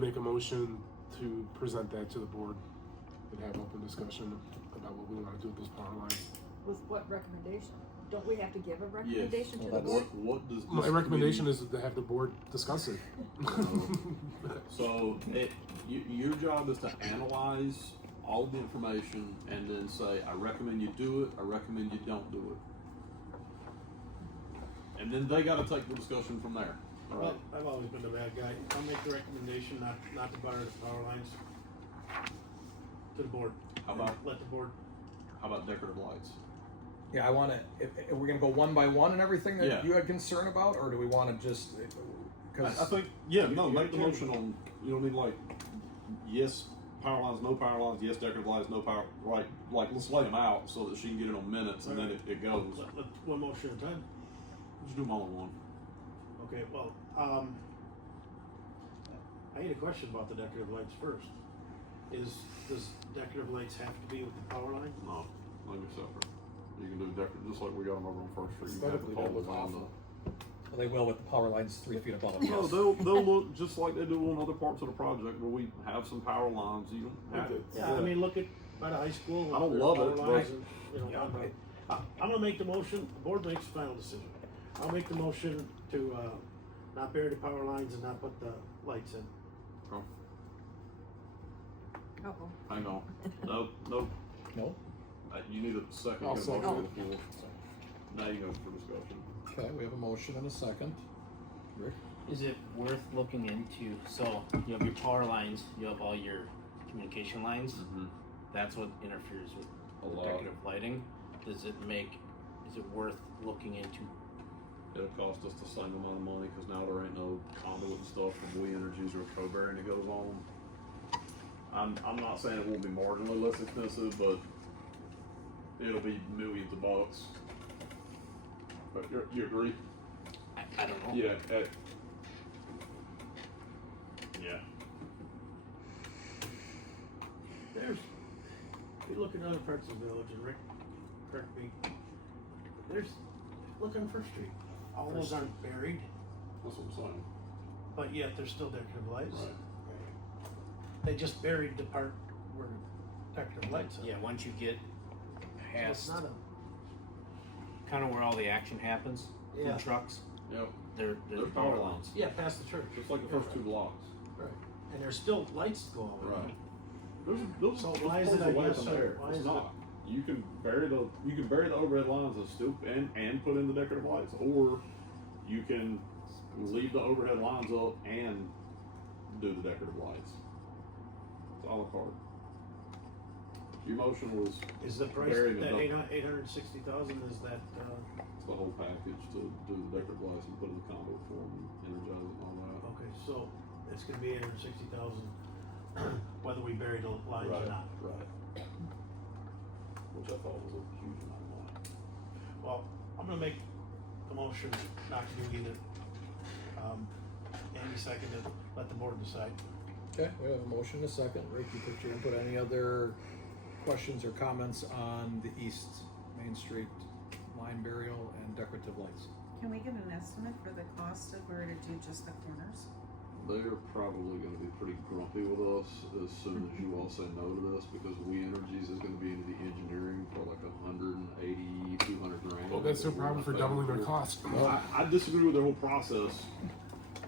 make a motion to present that to the board and have open discussion about what we want to do with those power lines. With what recommendation? Don't we have to give a recommendation to the Well, board? what does My this recommendation committee- is to have the board discuss it. So your job is to analyze all the information and then say, I recommend you do it, I recommend you don't do it. And then they gotta take the discussion from there. Well, I've always been the bad guy. I'll make the recommendation not to bar the power lines to the board. How about- Let the board, How about decorative lights? Yeah, I want to. If we're gonna go one by one and everything that Yeah. you had concern about, or do we want to just? I Because think, yeah, no, make the motion on, you know what I mean, like, yes, power lines, no power lines, yes, decorative lights, no power, like, let's lay them out so that she can get it on minutes and then it goes. let one motion at a time. Just do them all in one. Okay, well, I had a question about the decorative lights first. Does decorative lights have to be with the power line? No, leave it separate. You can do decorative, just like we got them over on First Street. You can have the Aesthetically, that poles look on awful. they will with the power lines 3 feet above. No, they'll look just like they do on other parts of the project where we have some power lines. You don't have to. Yeah, I mean, look at, by the high school. I don't their love power it, lines but- and, you know, Yeah, I'm gonna make the motion, the board makes the final decision. I'll make the motion to, not bury the power lines and not put the lights in. Oh, Oh, hang on. No. No. You need a second. I'll get a second. motion on the floor. Now you go for discussion. Okay, we have a motion and a second. Rick. Is it worth looking into? So you have your power lines, you have all your communication lines. Mm-hmm. That's what interferes with A lot. decorative lighting. Is it worth looking into? It'll cost us the same amount of money because now there ain't no conduit and stuff from We Energies or Cobearing that goes on. I'm not saying it won't be marginally less expensive, but it'll be millions of bucks. But you agree? I don't know. Yeah. Yeah. There's, if you look at other parts of the village, and Rick, correct me, look on First Street. All those aren't buried, That's what I'm saying. but yet there's still decorative lights. Right. They just buried the part where decorative lights are. Yeah, once you get So it's past not a, kind of where all the action happens, Yeah. food trucks, Yep. there's There's power lines. yeah, past the church. Just like the first two blocks. Right. And there's still lights to go all around. Right. Those So those why is poles it, are I way guess, up in the air. why It's is not. You can bury the overhead lines and and put in the decorative lights, or you can leave the overhead lines up and do the decorative lights. It's a la carte. Your motion was Is the price, Burying that it up. 860,000, is that, it's the whole package to do the decorative lights and put in the conduit for them and energize it and all that. okay, so it's gonna be 860,000, whether we bury the lines or not. Right. Which I thought was a huge amount of money. Well, I'm gonna make a motion not to do either. Andy seconded, let the board decide. Okay, we have a motion and a second. Rick, you put your input. Any other questions or comments on the East Main Street line burial and decorative lights? Can we get an estimate for the cost if we were to do just the corners? They're probably going to be pretty grumpy with us as soon as you all say no to this, because We Energies is going to be into the engineering for like 180, 200 grand. Well, that's their problem for doubling their cost. I disagree with their whole process.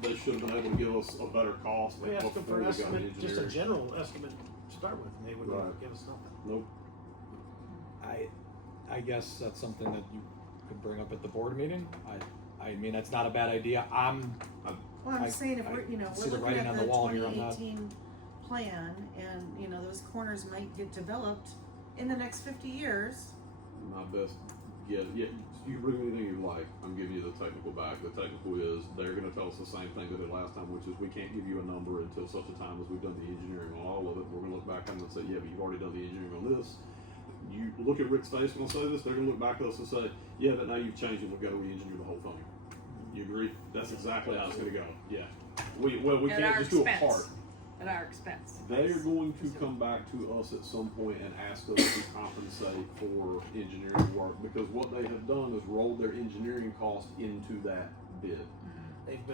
They should have been able to give us a better cost We asked them for before an we got the estimate, just a engineering. general estimate to start with, and they would Right. give us nothing. Nope. I guess that's something that you could bring up at the board meeting. I mean, that's not a bad idea. Well, I'm I- saying if I we're, we're see the looking writing at on the the wall here on that. 2018 plan, and those corners might get developed in the next 50 years. My best guess, yeah, you can bring anything you like. I'm giving you the technical back. The technical is they're going to tell us the same thing they did last time, which is we can't give you a number until such a time as we've done the engineering on all of it. We're going to look back on it and say, yeah, but you've already done the engineering on this. You look at Rick's face when I say this, they're going to look back at us and say, yeah, but now you've changed it. We've got to re-engineer the whole thing. You agree? That's exactly how it's going to go. Yeah. We At can't our just do a expense. part. At our expense. They're going to come back to us at some point and ask us to compensate for engineering work, because what they have done is rolled their engineering cost into that bid. They've been